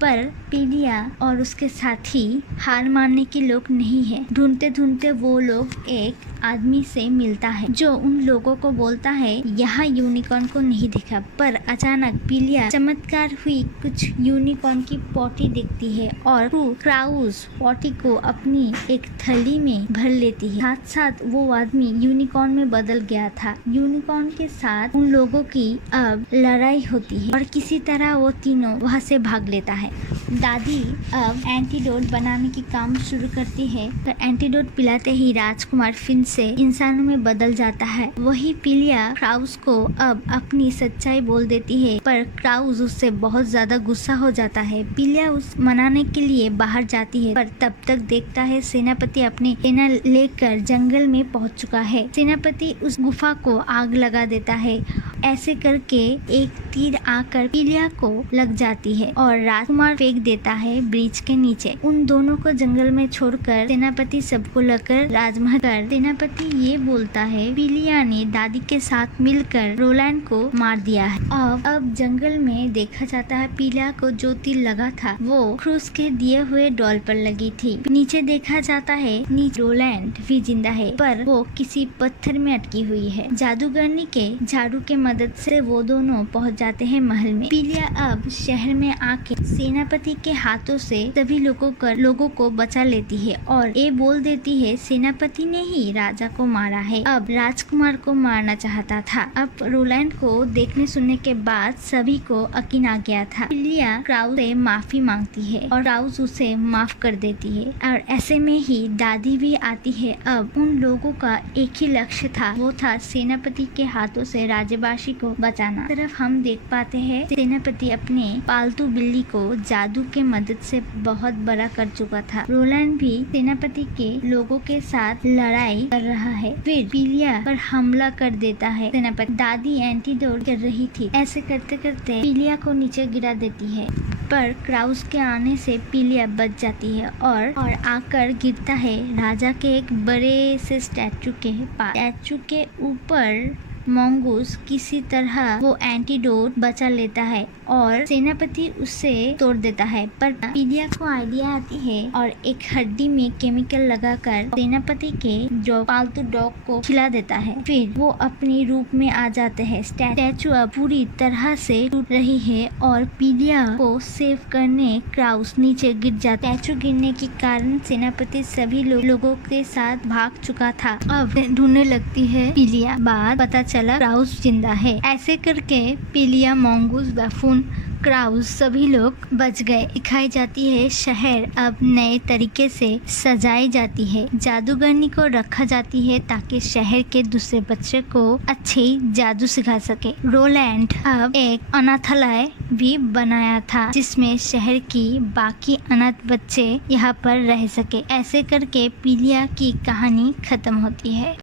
पर पीलिया और उसके साथी हार मानने के लोग नहीं है। ढूंढते ढूंढते वो लोग एक आदमी से मिलता है जो उन लोगों को बोलता है यहाँ यूनिकॉर्न को नहीं दिखा। पर अचानक पीलिया चमत्कार हुई कुछ यूनिकॉर्न की पोटी दिखती है और क्राउस पोटी को अपनी एक थैली में भर लेती है। साथ साथ वो आदमी यूनिकॉर्न में बदल गया था। यूनिकॉर्न के साथ उन लोगों की अब लड़ाई होती है और किसी तरह वो तीनों वहाँ से भाग लेता है। दादी अब एंटीडोट बनाने की काम शुरू करती है। तो एंटीडोट पिलाते ही राजकुमार फिर से इंसानों में बदल जाता है। वही पीलिया क्राउस को अब अपनी सच्चाई बोल देती है, पर क्राउस उससे बहुत ज्यादा गुस्सा हो जाता है। पीलिया उस मनाने के लिए बाहर जाती है, पर तब तक देखता है सेनापति अपनी सेना लेकर जंगल में पहुंच चुका है। सेनापति उस गुफा को आग लगा देता है। ऐसे करके एक तीर आकर पीलिया को लग जाती है और राजकुमार फेंक देता है ब्रिज के नीचे। उन दोनों को जंगल में छोड़कर सेनापति सबको लेकर राजमहल कर सेनापति ये बोलता है पीलिया ने दादी के साथ मिलकर रोलैंड को मार दिया है। अब जंगल में देखा जाता है पीलिया को जो तीर लगा था वो क्रूस के दिए हुए डॉल पर लगी थी। नीचे देखा जाता है नीचे रोलैंड भी जिंदा है, पर वो किसी पत्थर में अटकी हुई है। जादूगरनी के झाड़ू के मदद से वो दोनों पहुंच जाते हैं महल में। पीलिया अब शहर में आके सेनापति के हाथों से सभी लोगों को बचा लेती है और ये बोल देती है सेनापति ने ही राजा को मारा है। अब राजकुमार को मारना चाहता था। अब रोलैंड को देखने सुनने के बाद सभी को यकीन आ गया था। पीलिया क्राउस से माफी मांगती है और क्राउस उसे माफ कर देती है और ऐसे में ही दादी भी आती है। अब उन लोगों का एक ही लक्ष्य था, वो था सेनापति के हाथों से राज्यवासी को बचाना। तरफ हम देख पाते हैं सेनापति अपने पालतू बिल्ली को जादू के मदद से बहुत बड़ा कर चुका था। रोलैंड भी सेनापति के लोगों के साथ लड़ाई कर रहा है। फिर पीलिया पर हमला कर देता है। सेनापति दादी एंटीडोट कर रही थी। ऐसे करते करते पीलिया को नीचे गिरा देती है, पर क्राउस के आने से पीलिया बच जाती है और आकर गिरता है राजा के एक बड़े से स्टैचू के पास। स्टैचू के ऊपर मंगूस किसी तरह वो एंटीडोट बचा लेता है और सेनापति उसे तोड़ देता है। पर पीलिया को आइडिया आती है और एक हड्डी में केमिकल लगाकर सेनापति के जो पालतू डॉग को खिला देता है। फिर वो अपने रूप में आ जाते हैं। स्टैचू अब पूरी तरह से टूट रही है और पीलिया को सेव करने क्राउस नीचे गिर जाता है। स्टैचू गिरने के कारण सेनापति सभी लोगों के साथ भाग चुका था। अब ढूंढने लगती है पीलिया। बाद पता चला क्राउस जिंदा है। ऐसे करके पीलिया, मंगूस, बफून, क्राउस सभी लोग बच गए। दिखाई जाती है शहर अब नए तरीके से सजाई जाती है। जादूगरनी को रखा जाती है ताकि शहर के दूसरे बच्चे को अच्छी जादू सिखा सके। रोलैंड अब एक अनाथालय भी बनाया था जिसमें शहर की बाकी अनाथ बच्चे यहाँ पर रह सके। ऐसे करके पीलिया की कहानी खत्म होती है।